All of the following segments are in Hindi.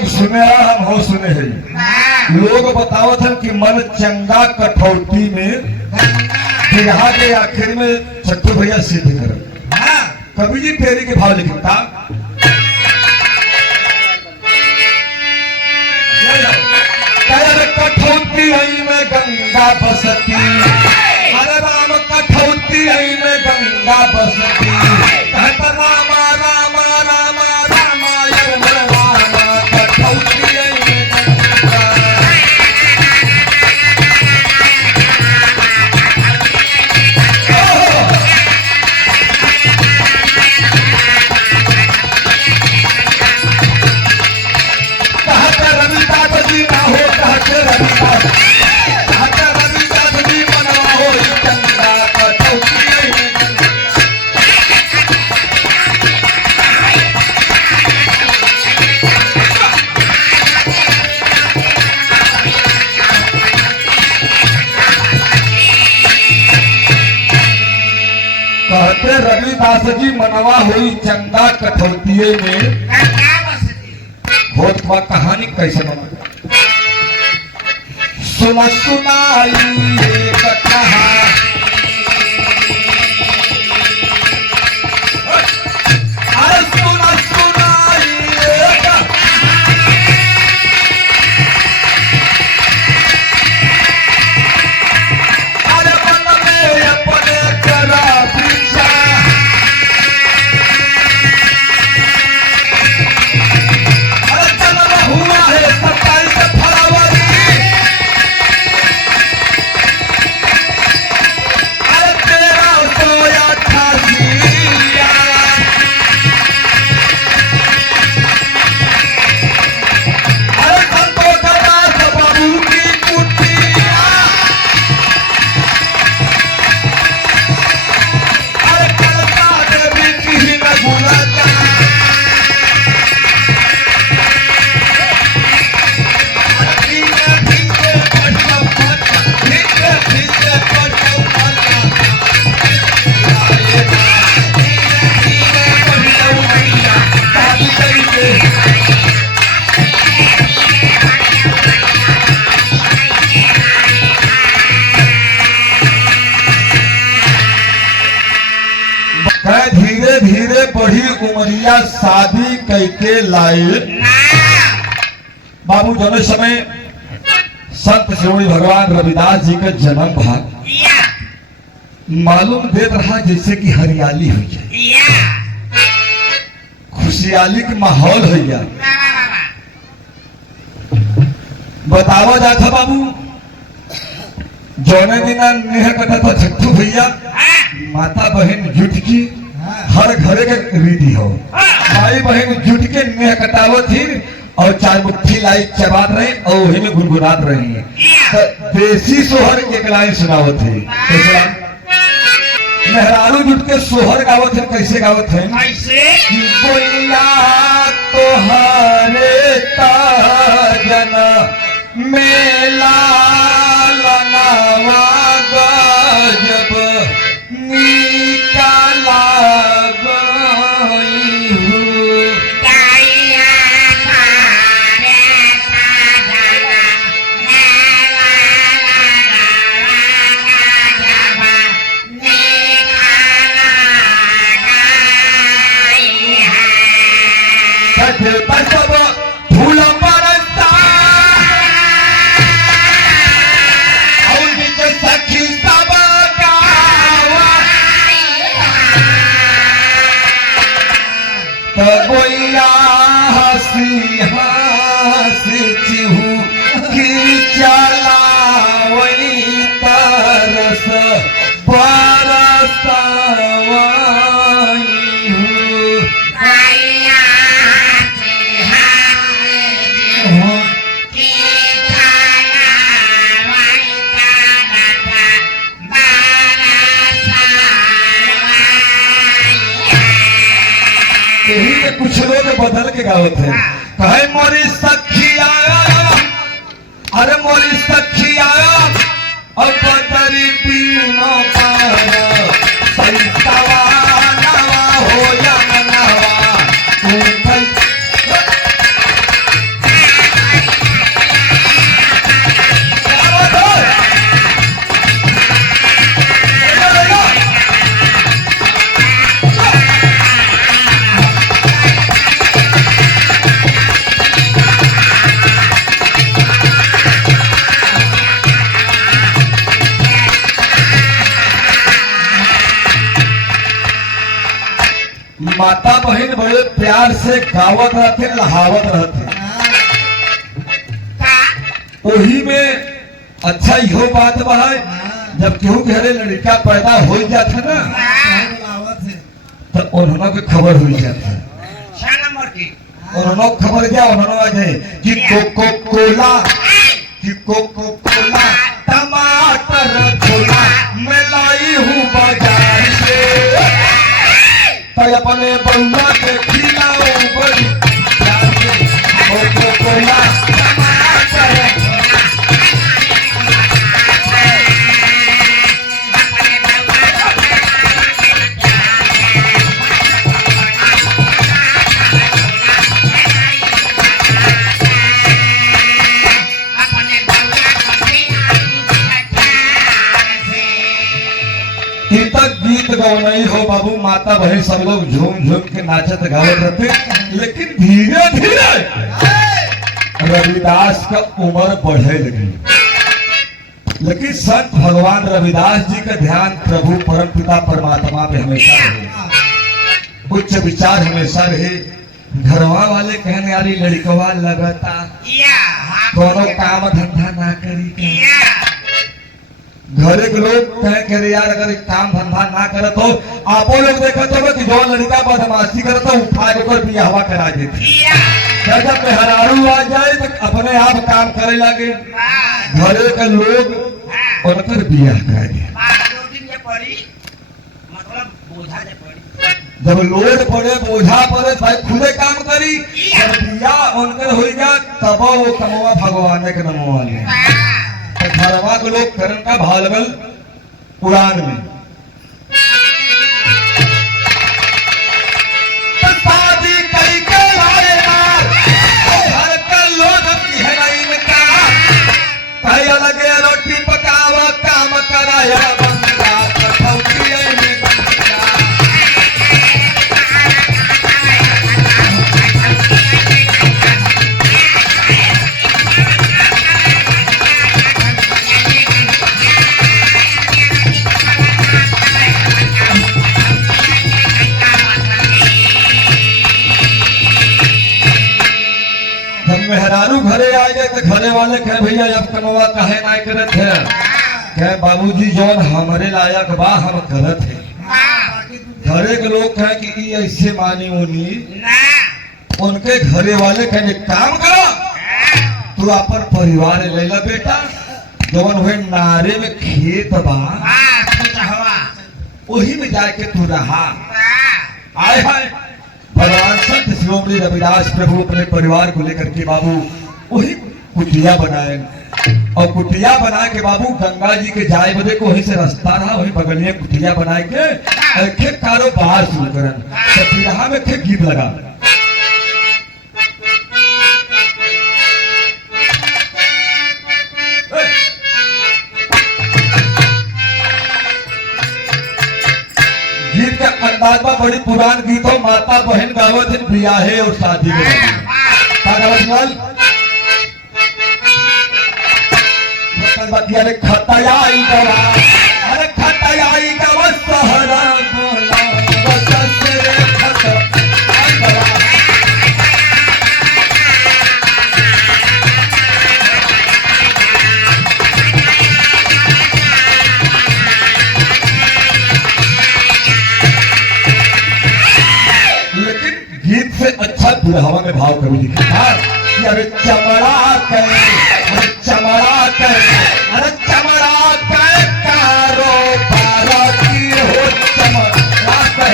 लोग सुने हम हो सुने हैं। लोग बतावत हैं कि मन चंगा कठौती में बिरहा के आखिर में छट्टू भैया सिद्ध कर। कवि जी तेरी के भाव लिखता कठौती में गंगा बसती, अरे राम कठौती में गंगा बसती, कहता राम राम राम रामायण राम कठौती में गंगा। कहते रविदास जी ना हो, कहते रविदास जी मनवा हो चंगा कठौती में गंगा। कहते रविदास जी मनवा हुई चंदा कठौतिये में होत बा। कहानी कैसे बना सुना सुनाई एक कथा, अरे सुना सुनाई एक अरे मन में अपने करा पीछा, अरे जन्म हुआ है 27 फरवरी, अरे 1388। अरे संतोष दास बाबू की कुटिया, अरे कलता देवी की न भूला जा, धीरे धीरे पढ़ो पढ़ो, धीरे धीरे पढ़ो पढ़ो, धीरे धीरे पढ़ो भैया, शादी करके धीरे धीरे बढ़ी उमरिया शादी कैके लाए। बाबू दोनों समय संत शिरोमणि भगवान रविदास जी का जन्म भाग मालूम देत रहा जैसे कि हरियाली हो जाए, खुशहाली का माहौल हो गया। बतावा जाता बाबू जौने दिना नेह कथा था छट्टू भैया माता बहन जुट की हर घरे के रीति हो, भाई बहन जुट के नेह कटावत थी और 4 मुट्ठी लाई चबात रहे और वही में गुनगुनात रही है। तो देसी सोहर एक लाइन सुनावत है। मेहरारू जुट के सोहर गावत है। कैसे गावत है? बोलिया तोहरे ताजन मेला लनावा गजब निकाला गई हूँ। सब फूल बरसता और नीचे सखी सब गावा, तो गोइया हंसी हंसी चिहू की चलावई तरस बरसवई हूँ। यही में कुछ लोग बदल के गावत है। कहे मोरी सखिया, अरे मोरी सखिया और बदरी पीनो पारा संतवा नवा हो या नवा तू माता बहन बड़े प्यार से गावत रहते, लहावत रहते। वही में अच्छा इहो बात बा है, जब केहू के घरे लड़का पैदा हो जाता ना तो उन्होंने के खबर हो जाता, उन्होंने खबर क्या उन्होंने आ जाए कि कोको कोला टमाटर छोला मैं लाई हूँ बाजार से, तो अपने बउआ के खिलाओ बड़ी प्यार से कोको कोला टमाटर। गीत गौनई हो बाबू, माता बहन सब लोग झूम झूम के नाचत गावत रहते। लेकिन धीरे धीरे रविदास का उम्र बढ़े लगी, लेकिन संत भगवान रविदास जी का ध्यान प्रभु परम पिता परमात्मा पे हमेशा रहे, उच्च विचार हमेशा रहे। घरवा वाले कहने यारी लड़कवा लगता कोनो काम धंधा ना करी, घरे के लोग कहे के यार अगर काम धंधा ना करत हो, आपो लोग देखत हो कि जो लड़का बदमाशी करत हो उठा के कोई बियाहवा करा देती, जब मेहरारू आ जाए तो अपने आप काम करे लगे, घरे के लोग उनकर बियाह करा दे। जब लोड पड़े बोझा पड़े भाई खुदे काम करी, जब बियाह उनकर हो गया तब वो कमवा भगवान के नमवा ले। घरवा के लोग करण का भाव लगल पुराण में, शादी कई के लाए घर के लोग कहिया लगे रोटी पकावा काम कराया बंदा मेहरारू घरे आ गए तो घरे वाले कहे भैया अब कमवा कहे ना करत है, कहे बाबूजी जौन हमारे लायक बा हम करत है। घरे के लोग कहे कि ई ऐसे मानी उनी, उनके घरे वाले कहे काम करो तू अपन परिवार ले ला बेटा, जौन हुए नारे में खेत बा वही में जाके तू रहा। आए हाय भगवान संत शिरोमणि रविदास प्रभु अपने परिवार को लेकर के बाबू वही कुटिया बनाए, और कुटिया बना के बाबू गंगा जी के जाए बदे को वहीं से रास्ता रहा, वही बगल में कुटिया बनाए के कारोबार शुरू करन। तो फिर में थे गीत लगा, गीत का अंदाज में बड़ी पुरान गीत हो, माता बहन गावत है बियाहे और शादी में अरे खतयाई गवा, अरे खतयाई गवा सहरा बोला बससे खतयाई गवा। गीत से अच्छा बुढ़ावा में भाव कभी लिखा था कि अरे चमड़ा के अरे चमड़ा के कारोबार की हो, चमड़ा के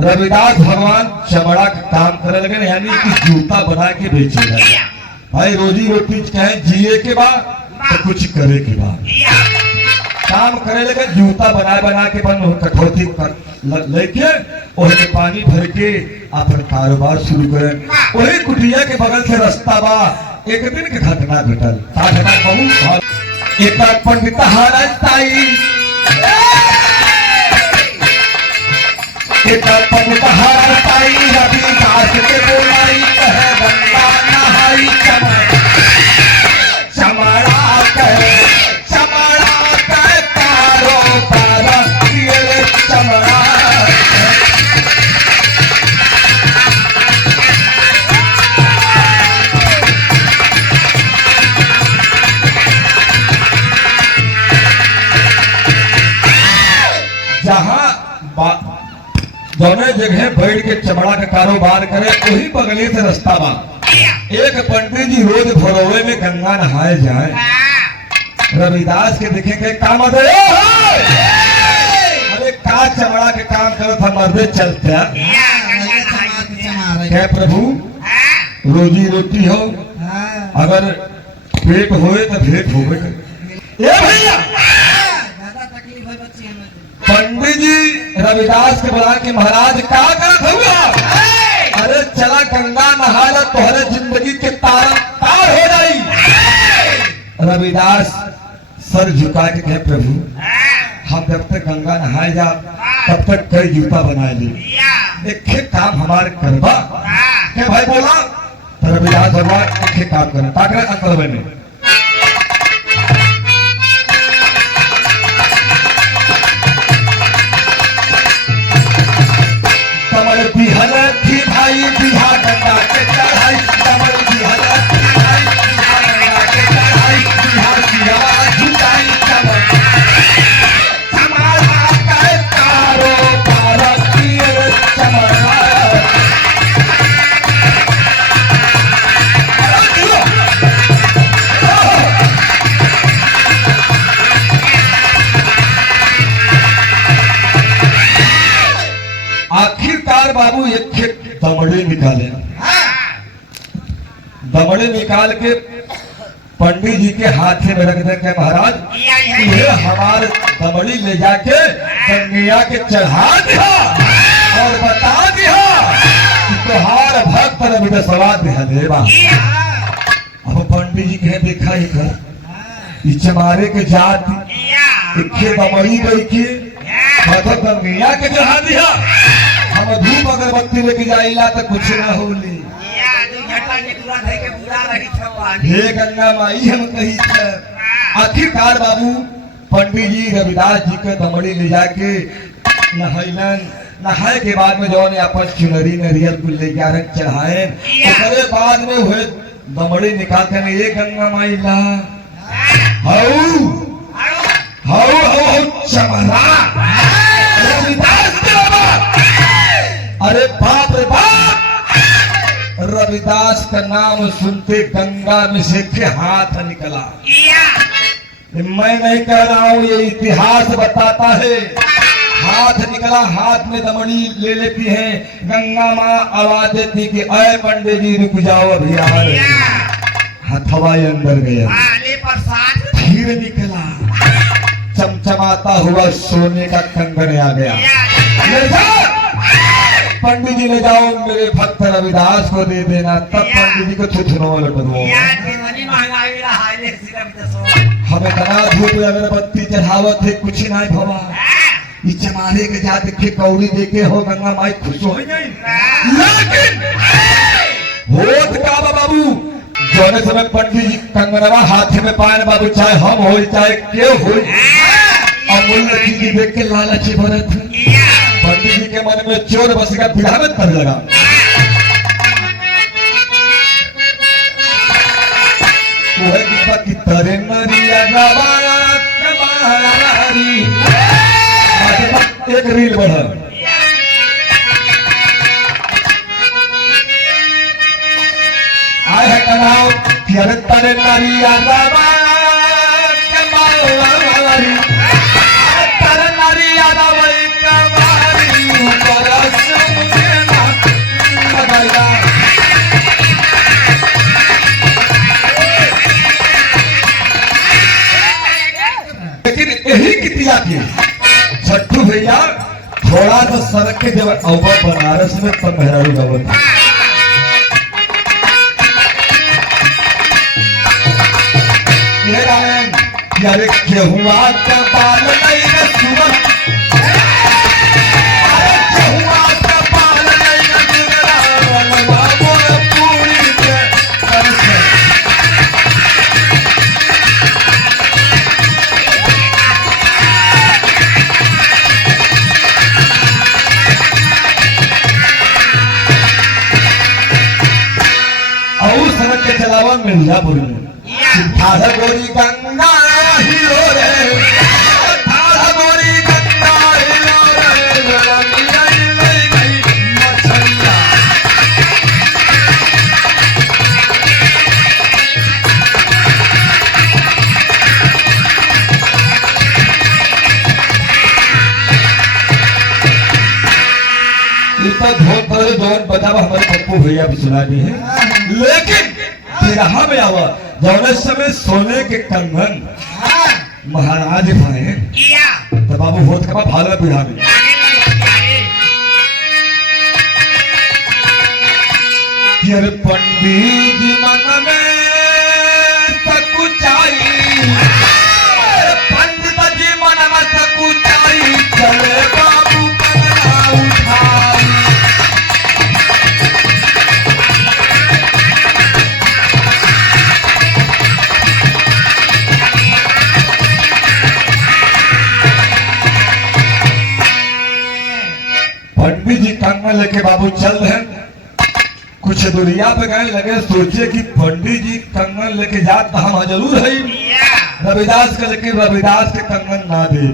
रविदास भगवान चमड़ा का काम करे लगे, यानी कि जूता बना के बेचे लगे। भाई रोजी रोटी कहे जिए के बाद तो कुछ करे के बाद काम करे लगे, जूता बना के बन कठौती लेके वही पानी भर के अपन कारोबार शुरू करे। वही कुटिया के बगल से रास्ता बा, एक दिन के घटना घटल, बहुत एक पंडित हरताई एक पंडित हरताई रवि रविदास के बोलाई कहे गंगा नहाई चमड़ा कहे तारो पारा ये चमड़ा जहाँ दोनों जगह बैठ के चमड़ा का कारोबार करे वही बगली से रास्ता बा। एक पंडित जी रोज भोरवे में गंगा नहाए जाए। रविदास के देखेंगे काम अरे का चमड़ा के काम करो था मर्दे चलते क्या प्रभु रोजी रोटी हो अगर पेट होए तो भेंट होवे भैया। पंडित जी रविदास के बोला कि महाराज क्या करत हुआ? अरे चला गंगा नहा ला तोहरे जिंदगी के तार तार हो जाई। रविदास सर झुका के कहे प्रभु हम जब तक गंगा नहाए जा तब तक कई जूता बना ली एक काम हमारे करवा क्या भाई बोला? तो रविदास भगवान एक काम करना ताकरे अंतर में कमल बिहल थी भाई बिहा गंगा के चढ़ाई कमल बिहल थी भाई बिहा गंगा के चढ़ाई बिहा सिया झुकाई चमड़ा के तारो पारा किए चमड़ा आखिरकार बाबू एक दमड़े निकाले। दमड़े निकाल के पंडित जी के हाथे में रख दे के महाराज ये हमारे दमड़ी ले जाके गंगैया के चढ़ा दिया और बता दिया कि तुहार भक्त रविदास दिया देवा। अब पंडित जी कहे देखा ये चमारे के जात इखे दमड़ी गई के गंगैया के चढ़ा दिया। हम धूप अगरबत्ती लेके जाइला तो कुछ ना होली। हे गंगा माई हम कही आखिरकार बाबू पंडित जी रविदास जी के दमड़ी ले जाके नहैलन। नहाए के बाद में जो ने अपन चुनरी नरियल को ले जा चढ़ाए उसके बाद में हुए दमड़ी निकाल के ये गंगा माई ला हऊ हऊ हऊ चमड़ा रविदास अरे बाप रे बाप। रविदास का नाम सुनते गंगा में से हाथ निकला। मैं नहीं कह रहा हूं ये इतिहास बताता है। हाथ निकला हाथ में दमड़ी ले लेती है गंगा माँ आवाज देती कि अय पंडित जी रुक जाओ अभी आ रहे। हथवा अंदर गया फिर निकला चमचमाता हुआ सोने का कंगन आ गया। पंडित जी ले जाओ मेरे भक्त रविदास को दे देना। तब पंडित जी को थुथनो हमें तना धूप अगरबत्ती चढ़ावत है कुछ नहीं भवा। इस चमारे के जाते के कौड़ी देके हो गंगा माई खुश हो जाए। लेकिन होत का बाबू जोने समय पंडित जी कंगनवा हाथ में पाए बाबू चाहे हम हो चाहे क्यों हो अमूल्य चीज देख के लालची भरत पंडित जी के मन में चोर बस का बिहार कर लगा। की तरे नरिया एक रील बढ़ा आए है कनाव तरे नरिया लेकिन यही कितिया की छट्टू भैया थोड़ा सा सड़क के जब अवबा बनारस में तब मेहरारू गवत अरे केहुआ का बाल नहीं न सुमन अरे केहुआ का बाल नहीं न उजापुर में ठाढ़ गोरी गंगा हिलो रे, ठाढ़ गोरी गंगा हिलो रे, रमिया ले गई मछलिया। जोन बतावा हमारे पप्पू भैया भी सुना दी है, लेकिन बिरहा में आवा जौने समय सोने के कंगन महाराज भाई तो बाबू होत का भाला बिरहा में यार पंडित जी मन में सकुचाई, पंडित जी मन में सकुचाई, चले बाबू कंगना उठाई। पंडित जी कंगन लेके बाबू चल रहे, कुछ दूरिया पे गए, लगे सोचे कि पंडित जी कंगन लेके जात तो हम जरूर है, रविदास का लेके रविदास के कंगन ना दे,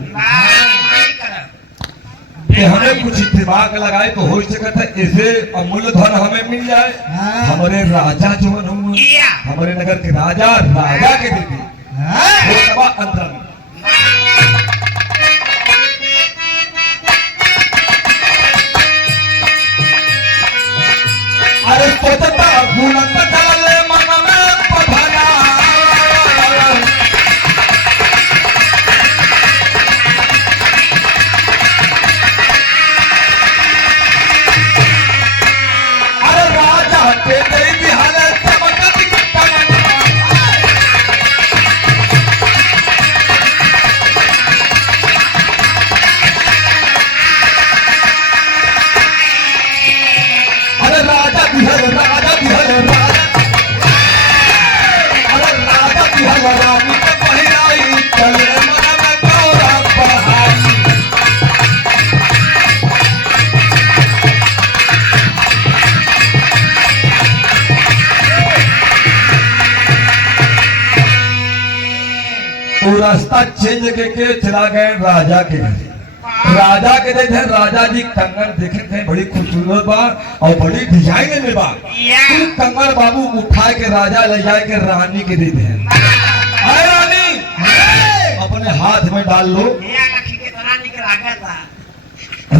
कि हमें कुछ दिमाग लगाए तो हो सकता है इसे अमूल्य धन हमें मिल जाए। हमारे राजा जो हमारे नगर के राजा राजा के दीदी वो अंदर अरे सोचता गुणत चले मन में पधरा, अरे राजा के दे बिहार चमकत कंगना, अरे राजा बिहार राजा बिहार राजा, अरे राजा बिहार रानी के पहिराई, चले मन में गौरा बहाई। वो रास्ता चेंज करके चला गए राजा के घर, राजा के देखे राजा जी कंगन देखे थे बड़ी खूबसूरत बा और बड़ी डिजाइन में बा, कंगन बाबू उठा के राजा ले जाए के रानी के दे दे, अरे रानी अपने हाथ में डाल लो।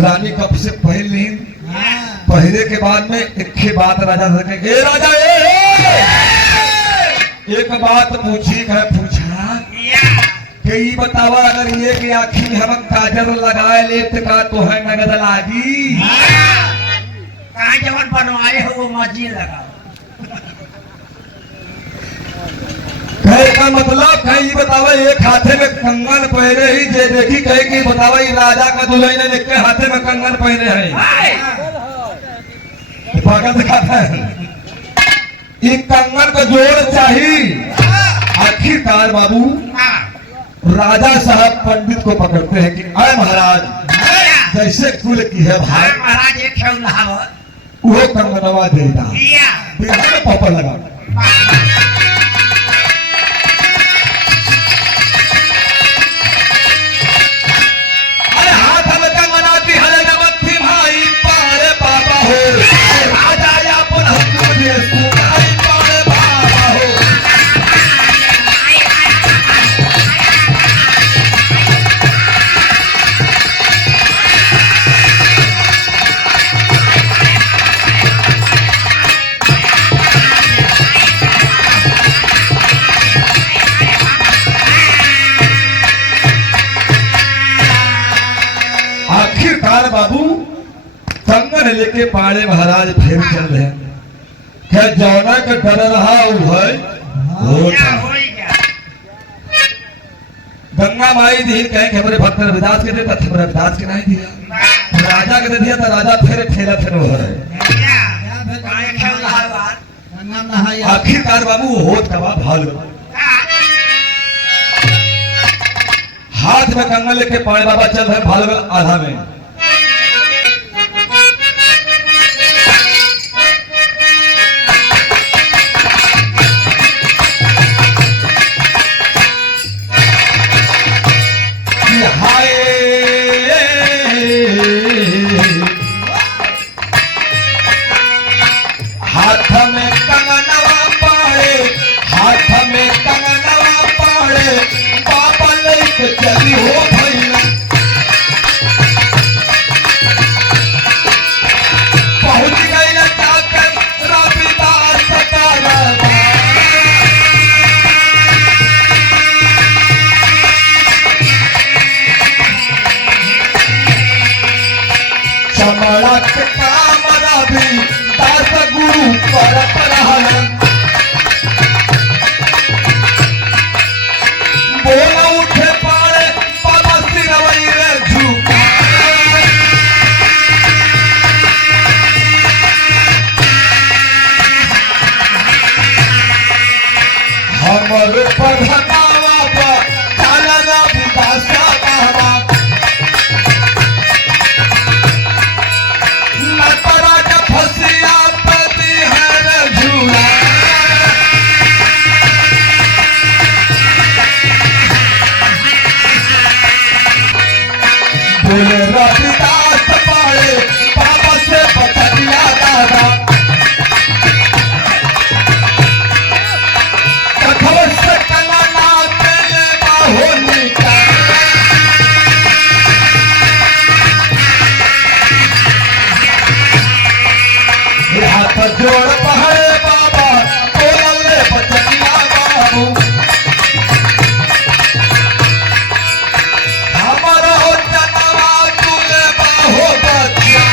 रानी कब से पहन ली, पहले के बाद में एक बात राजा से ए राजा एक बात पूछी है, पूछा कि बतावा अगर ये कि आखिर हम काजल लगाए ले का तो है नगद लागी, कहाँ जवन बनवाए हो वो मर्जी लगाओ। कहे का मतलब कहीं बतावा एक हाथे में कंगन पहने ही जे देखी कहे कि बतावा ये राजा का दुल्हन ने देख के हाथे में कंगन पहने हैं, पागल दिखाता है। ये कंगन का जोड़ चाहिए। आखिरकार बाबू राजा साहब पंडित को पकड़ते हैं कि अरे महाराज जैसे कुल की है भाई महाराज एक वो कंगनवा देता पॉपर लगा अरे हाथ में कंगनाती हले नमत्ती भाई पारे बाबा हो राजा या पुनः तुझे सुनाई पारे बाबा हो। आखिरकार बाबू कंगन लेके पाड़े महाराज फिर चल रहे क्या जौना का डर रहा वो है गंगा माई दी कहे कि हमारे भक्त रविदास के देता थे रविदास के नहीं दिया राजा के दे दिया तो राजा फिर ठेला फिर हो रहे। आखिरकार बाबू होत कबा भालो हाथ में कंगन लेके पाड़े बाबा चल रहे भालो आधा में हमारा के काम रवि दास गुरु करत रहलन बोला उठे पारे बाबा सिरवई रे झुका हमर प्रधानावा बा काला विकासा बाबा नटरा का फसिया पति है झूला बोले रविदास पाड़े बाबा से बचनिया दादा कठोर से कलाना तेरे बाहों का हाथ जोड़ पहाड़े बाबा बोले बचनिया बाबू हमारा हो जनवा तुले बाहो बच्चा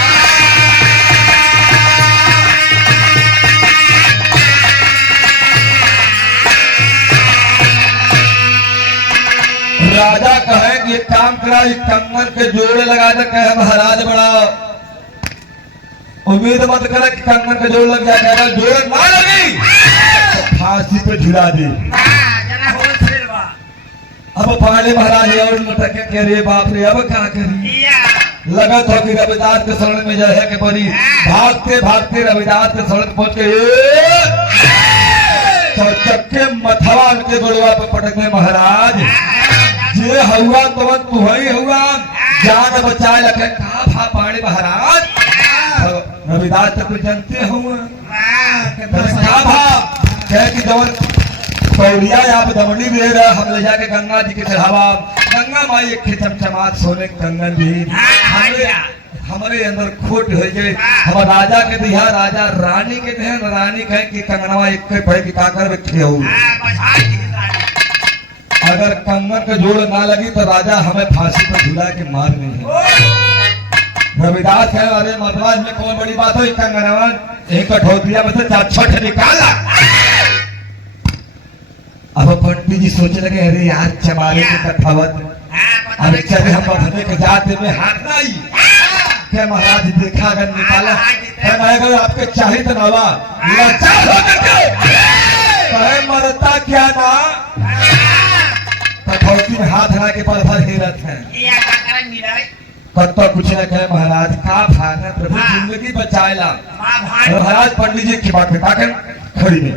राजा कहे कि एक काम करा इस कंगन के जोड़े लगा दे कहे महाराज बड़ा उम्मीद मत करे कि कंगन के जोड़ लग जाए अगर जोड़ ना लगी तो फांसी पे झुला दे जना हो सिरवा अब पाले महाराज और लटके के रे बाप रे अब क्या करी या लगत हो कि रविदास के शरण में जो है कि बड़ी भागते भागते रविदास के शरण पहुंच गए तो चक्के मथवा के गोड़वा पे पटक गए महाराज जे हुआ तो तू ही हुआ जान बचाए लगे कहा भा पाड़े महाराज रविदास तक जानते हुआ कहा भा कह कि जवन पौड़िया आप दमड़ी दे रहा हम ले जाके गंगा जी के चढ़ावा गंगा माई एक चमचमात सोने कंगन भी हमारे अंदर खोट हो गए हम राजा के दिया राजा रानी के ध्यान रानी कहे कि कंगनवा एक पड़े की काकर रखे हो अगर कंगन के जोड़ ना लगी तो राजा हमें फांसी पर झुला के मार नहीं है रविदास कहे अरे मरवाज में कौन बड़ी बात हो कंगनवा एक कठौतिया में से चार छठ निकाला अब पंडित जी सोचने लगे अरे यार चमारे के कथावत अरे चले हम बधने के जाते में हाथ नहीं क्या महाराज देखा अगर निकाला क्या मैं अगर आपके चाहिए तो नवा लाचार हो करके कहे मरता क्या ना कठौती में हाथ हला के पल भर हेरत है कत्तो कुछ न कहे महाराज का भाना प्रभु जिंदगी बचाएला महाराज पंडित जी की बात में ताकन खड़ी में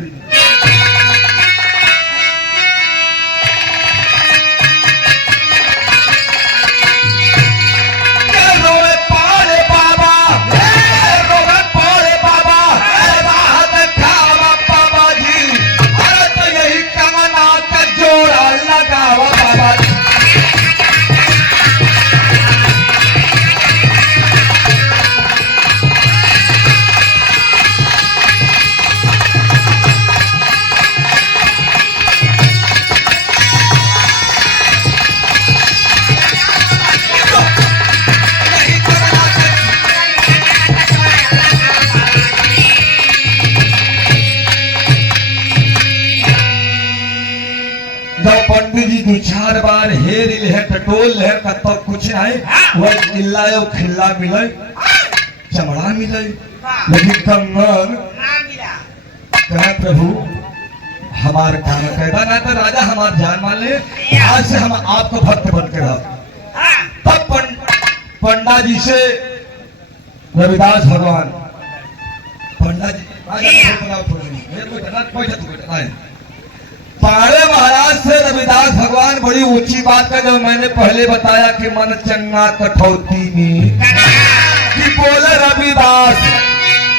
पंडित जी दो चार बार हेर है टटोल है कतो कुछ नहीं वह इल्ला खिल्ला मिले चमड़ा मिले लेकिन कंगन कहे प्रभु हमारे काम कहता ना तो राजा हमार जान मान ले आज से हम आपको भक्त बन के रहो तब पंडा जी से रविदास भगवान पंडा जी पाड़े महाराज से रविदास भगवान बड़ी ऊंची बात का जो मैंने पहले बताया कि मन चंगा कठौती में कि बोले रविदास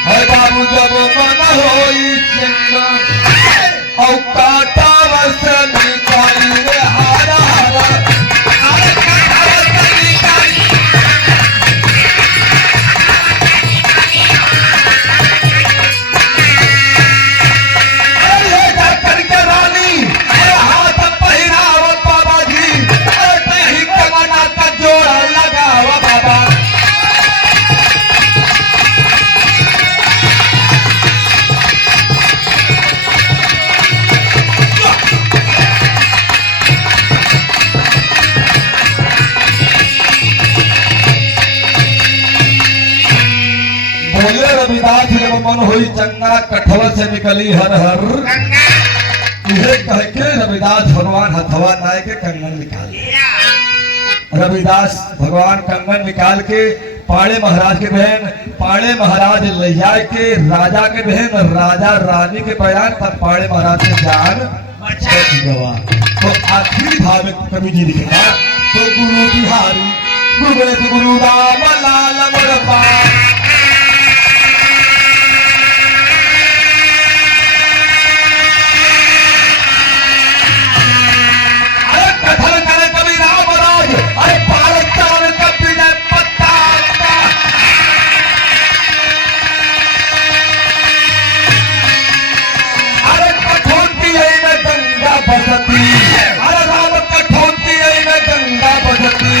है बाबू जब मन हो चंगा और काटा बस निकाली हारा बोले रविदास जब मन हुई चंगा कठवा से निकली हर हर गंगा इहे कह के रविदास भगवान हथवा नाय के कंगन निकाल या रविदास भगवान कंगन निकाल के पाड़े महाराज के बहन पाड़े महाराज लैया के राजा के बहन राजा रानी के बयान तब पाड़े महाराज के जान बचा गवा तो आखिरी भाव में कवि जी लिखेगा तो गुरु बिहारी गुरु राम लाल मरपा कथन करे कवि रामराज अरे पालचाल का पीने पत्ता अरे कठोर की यही में गंगा बसती अरे राम कठोर की यही में गंगा बसती